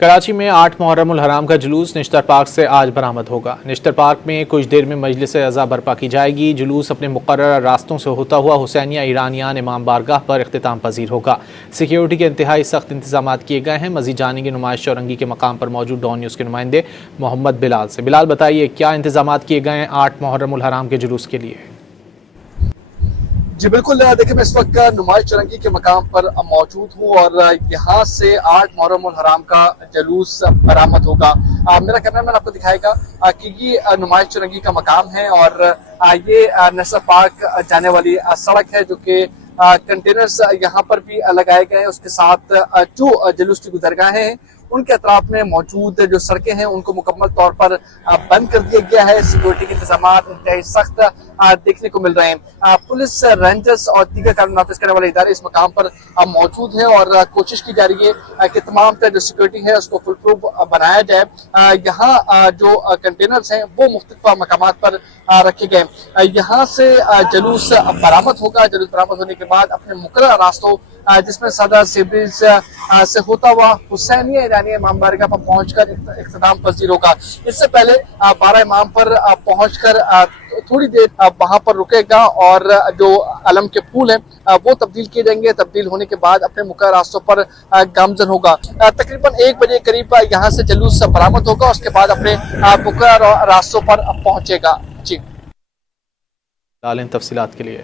کراچی میں 8 محرم الحرام کا جلوس نشتر پارک سے آج برآمد ہوگا۔ نشتر پارک میں کچھ دیر میں مجلس عزا برپا کی جائے گی۔ جلوس اپنے مقررہ راستوں سے ہوتا ہوا حسینیہ ایرانیان امام بارگاہ پر اختتام پذیر ہوگا۔ سیکیورٹی کے انتہائی سخت انتظامات کیے گئے ہیں۔ مزید جانیں گے نمائش چورنگی کے مقام پر موجود ڈان نیوز کے نمائندے محمد بلال سے۔ بلال بتائیے کیا انتظامات کیے گئے ہیں 8 محرم الحرام کے جلوس کے لیے؟ جی بالکل، دیکھیں میں اس وقت نمائش چورنگی کے مقام پر موجود ہوں اور یہاں سے 8 محرم الحرام کا جلوس برآمد ہوگا۔ میرا کیمرہ مین آپ کو دکھائے گا کہ یہ نمائش چورنگی کا مقام ہے اور یہ نشتر پارک جانے والی سڑک ہے جو کہ کنٹینرز یہاں پر بھی لگائے گئے ہیں۔ اس کے ساتھ جو جلوس کی گزرگاہیں ہیں ان کے اطراف میں موجود جو سڑکیں ہیں ان کو مکمل طور پر بند کر دیا گیا ہے۔ سیکورٹی کے انتظامات انتہائی سخت دیکھنے کو مل رہے ہیں۔ پولیس، رینجرز اور دیگر قانون نافذ کرنے والے ادارے اس مقام پر موجود ہیں اور کوشش کی جا رہی ہے کہ تمام تر جو سیکورٹی ہے اس کو فل پروف بنایا جائے۔ یہاں جو کنٹینرز ہیں وہ مختلف مقامات پر رکھے گئے۔ یہاں سے جلوس برآمد ہوگا۔ جلوس برآمد ہونے کے بعد اپنے مقررہ راستوں جس میں صدر سیبریز سے ہوتا ہوا حسینیہ ایرانی امام بارگاہ پر پہنچ کر اختتام پذیر ہوگا۔ اس سے پہلے 12 امام پر پہنچ کر تھوڑی دیر وہاں پر رکے گا اور جو علم کے پھول ہیں وہ تبدیل کیے جائیں گے۔ تبدیل ہونے کے بعد اپنے مقررہ راستوں پر گامزن ہوگا۔ تقریباً 1 بجے قریب یہاں سے جلوس برآمد ہوگا، اس کے بعد اپنے مقررہ راستوں پر پہنچے گا۔ جی تفصیلات کے لیے